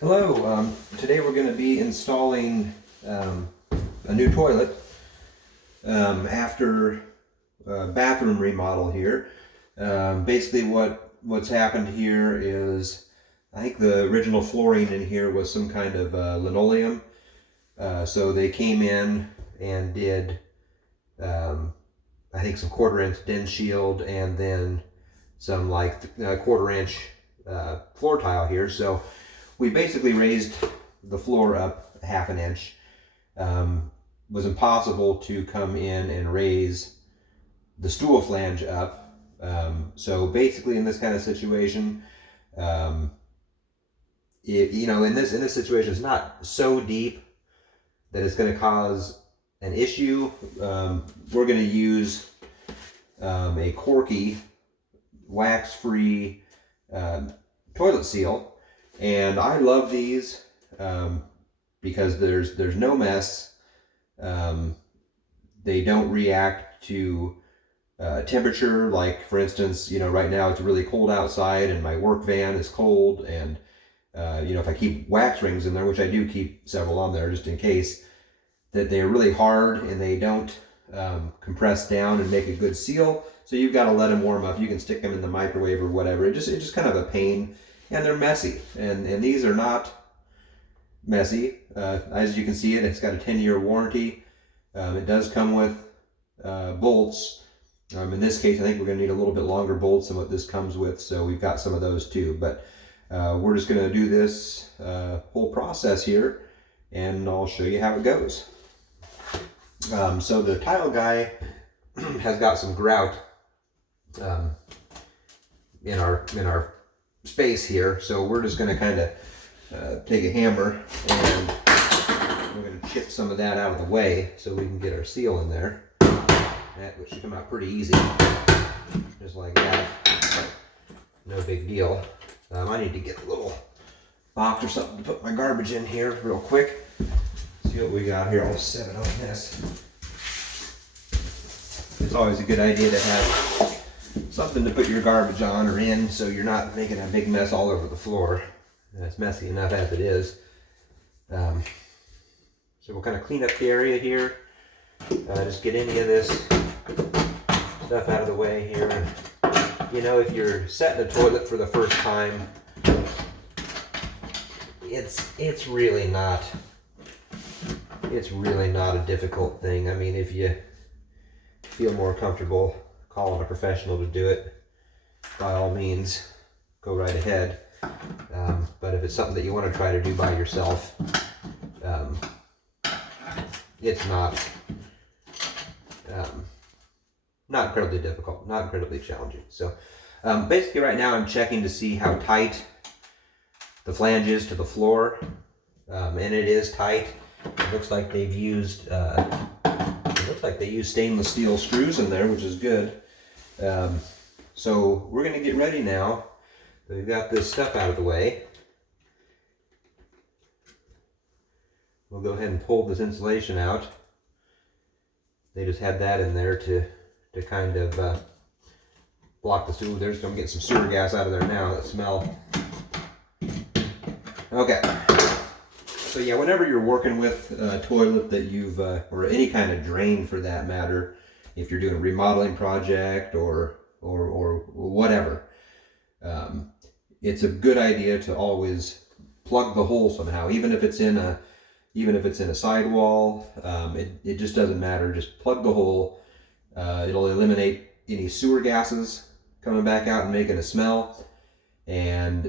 Hello, today we're going to be installing a new toilet after a bathroom remodel here. Basically what's happened here is I think the original flooring in here was some kind of linoleum. So they came in and did I think some 1/4 inch den shield and then some like 1/4 inch floor tile here. So we basically raised the floor up 1/2 inch. Was impossible to come in and raise the stool flange up. So basically, in this kind of situation, in this situation, it's not so deep that it's going to cause an issue. We're going to use a Corky wax-free toilet seal. And I love these because there's no mess. They don't react to temperature. Like for instance, right now it's really cold outside and my work van is cold. And if I keep wax rings in there, which I do keep several on there just in case, that they're really hard and they don't compress down and make a good seal. So you've got to let them warm up. You can stick them in the microwave or whatever. It's just kind of a pain. And they're messy, and these are not messy. As you can see it's got a 10-year warranty. It does come with bolts. In this case, I think we're going to need a little bit longer bolts than what this comes with, so we've got some of those too. But we're just going to do this whole process here, and I'll show you how it goes. So the tile guy has got some grout in our space here, so we're just going to kind of take a hammer and we're going to chip some of that out of the way so we can get our seal in there, which should come out pretty easy, just like that. No big deal. I need to get a little box or something to put my garbage in here real quick. See what we got here. I'll set it on this. It's always a good idea to have something to put your garbage on or in so you're not making a big mess all over the floor. It's messy enough as it is. So we'll kind of clean up the area here. Just get any of this stuff out of the way here. And, if you're setting a toilet for the first time, it's really not a difficult thing. I mean, if you feel more comfortable calling a professional to do it, by all means, go right ahead. But if it's something that you want to try to do by yourself, it's not incredibly difficult, not incredibly challenging. So basically right now I'm checking to see how tight the flange is to the floor, and it is tight. It looks like they've used stainless steel screws in there, which is good. So we're going to get ready now. We've got this stuff out of the way. We'll go ahead and pull this insulation out. They just had that in there to kind of block the sewer. There's going to get some sewer gas out of there now, that smell. Okay. So yeah, whenever you're working with a toilet that you've, or any kind of drain for that matter, if you're doing a remodeling project or whatever, it's a good idea to always plug the hole somehow, even if it's in a sidewall. It just doesn't matter. Just plug the hole. It'll eliminate any sewer gases coming back out and making a smell, and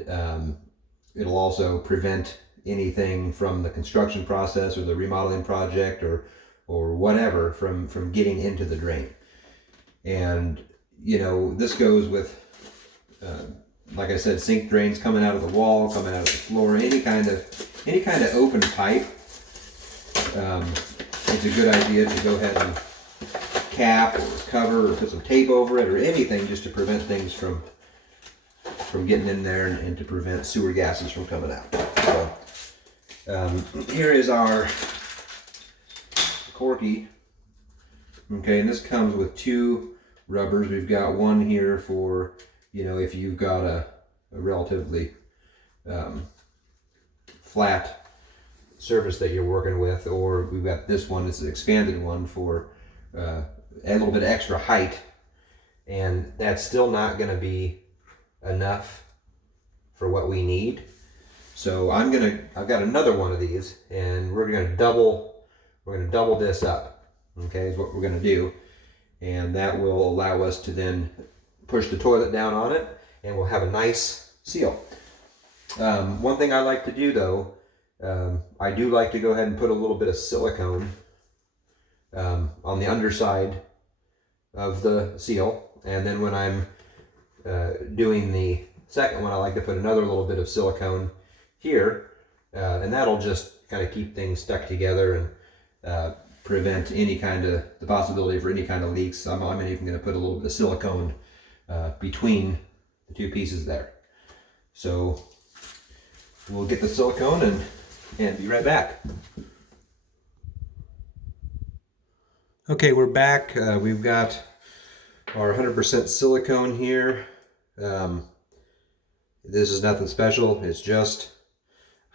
it'll also prevent anything from the construction process or the remodeling project or whatever from getting into the drain. And this goes with like I said, sink drains coming out of the wall, coming out of the floor, any kind of open pipe. It's a good idea to go ahead and cap or cover or put some tape over it or anything just to prevent things from getting in there and to prevent sewer gases from coming out. So here is our Corky. Okay, and this comes with 2 rubbers. We've got one here for, if you've got a relatively flat surface that you're working with, or we've got this one, it's an expanded one for a little bit of extra height, and that's still not going to be enough for what we need. So I've got another one of these, and we're going to double this up. Okay, is what we're going to do, and that will allow us to then push the toilet down on it, and we'll have a nice seal. One thing I like to do though, I do like to go ahead and put a little bit of silicone on the underside of the seal, and then when I'm doing the second one, I like to put another little bit of silicone here, and that'll just kind of keep things stuck together and prevent the possibility for any kind of leaks. I'm even going to put a little bit of silicone between the two pieces there. So we'll get the silicone and be right back. Okay, we're back. We've got our 100% silicone here. This is nothing special. It's just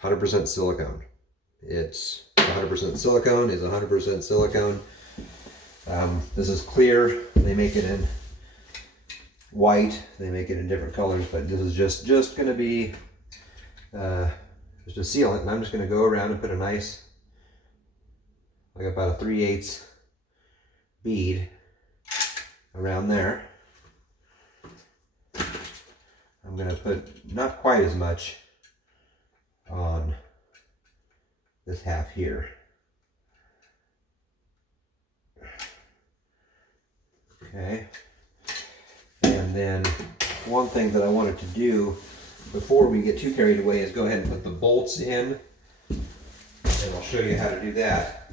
100% silicone. It's 100% silicone is 100% silicone. This is clear. They make it in white. They make it in different colors, but this is just going to be just a sealant. And I'm just going to go around and put a nice, like about a 3/8 bead around there. I'm going to put not quite as much on this half here. Okay. And then one thing that I wanted to do before we get too carried away is go ahead and put the bolts in, and I'll show you how to do that.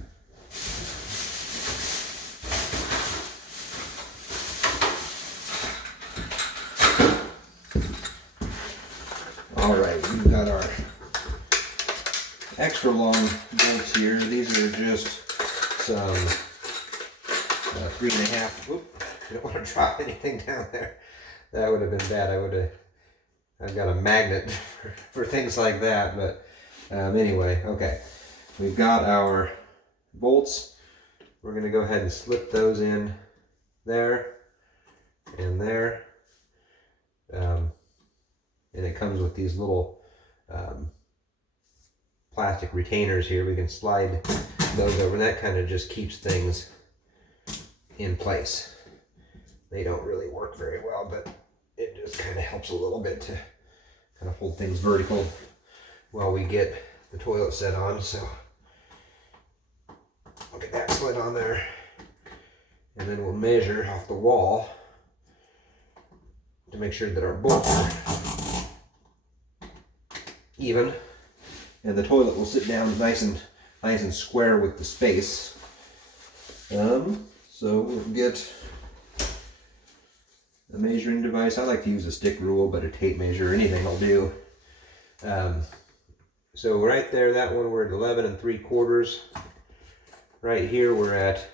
All right, we've got our extra long bolts here. These are just some 3.5. Whoop, you don't want to drop anything down there. That would have been bad. I've got a magnet for things like that, but anyway, okay. We've got our bolts. We're going to go ahead and slip those in there and there. And it comes with these little plastic retainers here. We can slide those over, and that kind of just keeps things in place. They don't really work very well, but it just kind of helps a little bit to kind of hold things vertical while we get the toilet set on. So I'll get that slid on there, and then we'll measure off the wall to make sure that our bolts are even, and the toilet will sit down nice and square with the space. So we'll get a measuring device. I like to use a stick rule, but a tape measure, anything will do. So right there, that one we're at 11 3/4. Right here we're at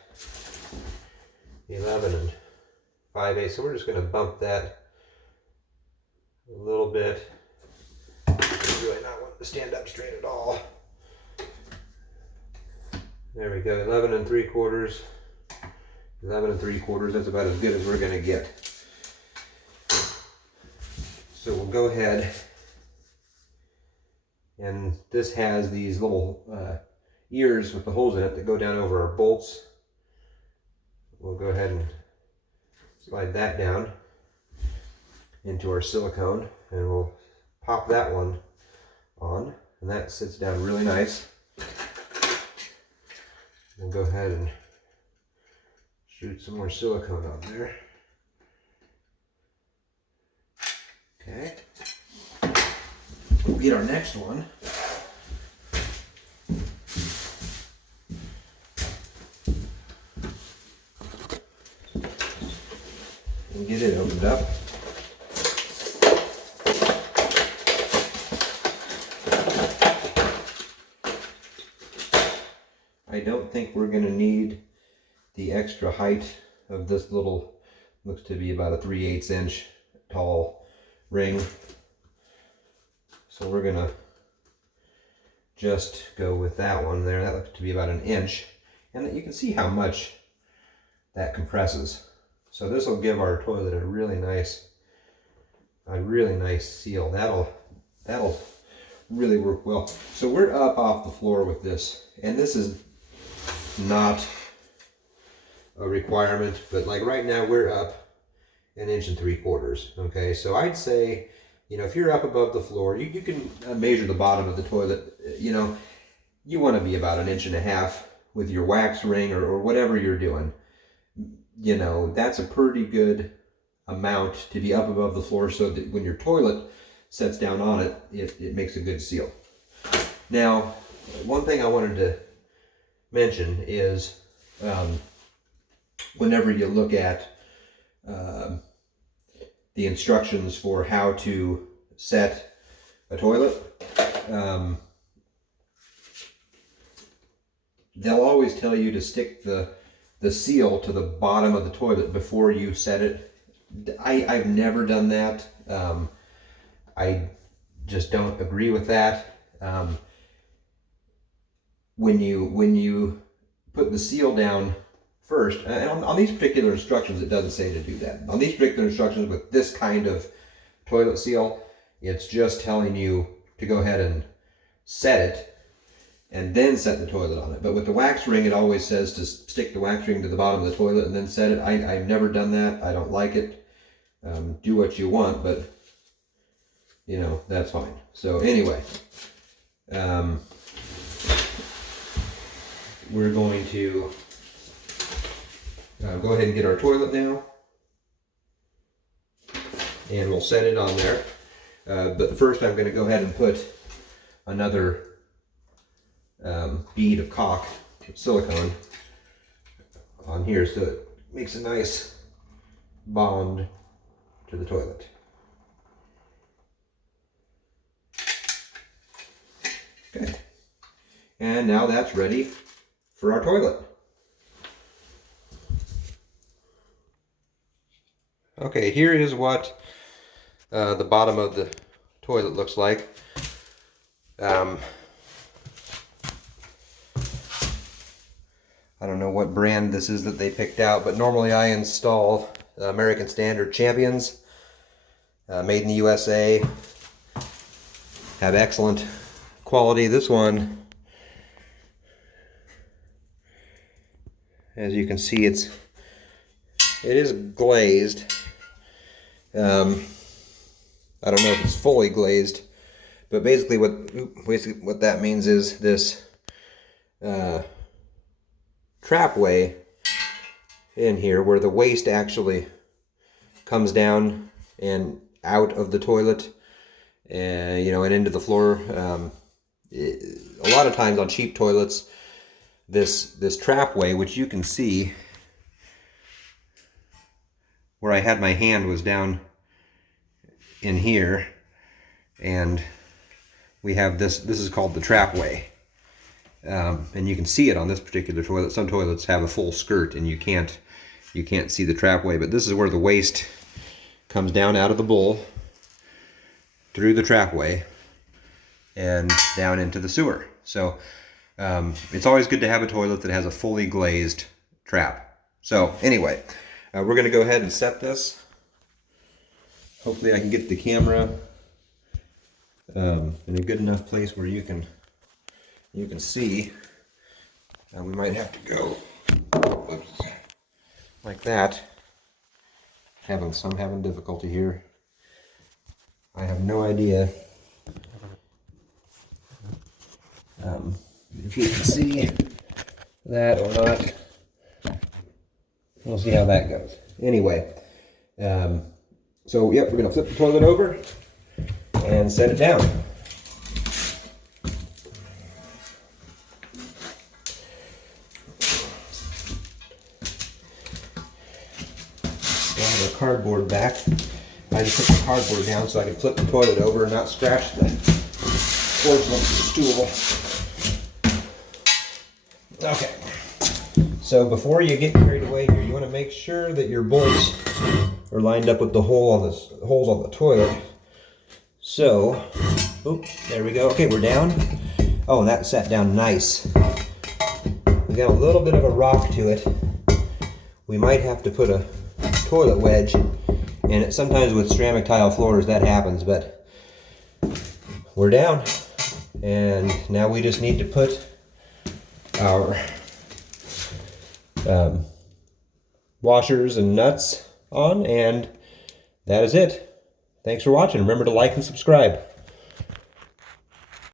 11 5/8. So we're just going to bump that a little bit. Really not wanting to stand up straight at all. There we go, 11 3/4. 11 3/4. That's about as good as we're going to get. So we'll go ahead, and this has these little ears with the holes in it that go down over our bolts. We'll go ahead and slide that down into our silicone, and we'll pop that one on, and that sits down really nice. We'll go ahead and shoot some more silicone on there. Okay. We'll get our next one. And get it opened up. I don't think we're going to need the extra height of this little, looks to be about a 3/8 inch tall ring. So we're going to just go with that one there. That looks to be about 1 inch. And you can see how much that compresses. So this will give our toilet a really nice seal. That'll really work well. So we're up off the floor with this, and this is not a requirement, but like right now we're up 1 3/4 inches. Okay, so I'd say, you know, if you're up above the floor, you can measure the bottom of the toilet. You know, you want to be about 1.5 inches with your wax ring or whatever you're doing. You know, that's a pretty good amount to be up above the floor, so that when your toilet sets down on it, it makes a good seal. Now, one thing I wanted to mention is whenever you look at the instructions for how to set a toilet, they'll always tell you to stick the seal to the bottom of the toilet before you set it. I've never done that. I just don't agree with that. When you put the seal down first, and on these particular instructions, it doesn't say to do that. On these particular instructions with this kind of toilet seal, it's just telling you to go ahead and set it and then set the toilet on it. But with the wax ring, it always says to stick the wax ring to the bottom of the toilet and then set it. I've never done that. I don't like it. Do what you want, but you know, that's fine. So anyway, we're going to go ahead and get our toilet now, and we'll set it on there. But first I'm going to go ahead and put another bead of caulk, silicone, on here so it makes a nice bond to the toilet. Okay, and now that's ready for our toilet. Okay, here is what the bottom of the toilet looks like. I don't know what brand this is that they picked out, but normally I install American Standard Champions, made in the USA, have excellent quality. This one, as you can see, it is glazed. I don't know if it's fully glazed, but basically what that means is this trapway in here, where the waste actually comes down and out of the toilet, and you know, and into the floor. A lot of times on cheap toilets, this trapway, which you can see where I had my hand, was down in here, and we have this is called the trapway. And you can see it on this particular toilet. Some toilets have a full skirt and you can't see the trapway, but this is where the waste comes down out of the bowl through the trapway and down into the sewer. So it's always good to have a toilet that has a fully glazed trap. So anyway, we're going to go ahead and set this. Hopefully I can get the camera in a good enough place where you can see. We might have to go like that. I'm having difficulty here. I have no idea if you can see that or not. We'll see how that goes. Anyway, so yep, we're going to flip the toilet over and set it down. Our cardboard back. I just put the cardboard down so I can flip the toilet over and not scratch the porcelain of the stool. Okay. So before you get carried away here, you want to make sure that your bolts are lined up with the holes on the toilet. So, there we go. Okay, we're down. Oh, and that sat down nice. We got a little bit of a rock to it. We might have to put a toilet wedge in it. Sometimes with ceramic tile floors that happens, but we're down. And now we just need to put our washers and nuts on, and that is it. Thanks for watching. Remember to like and subscribe.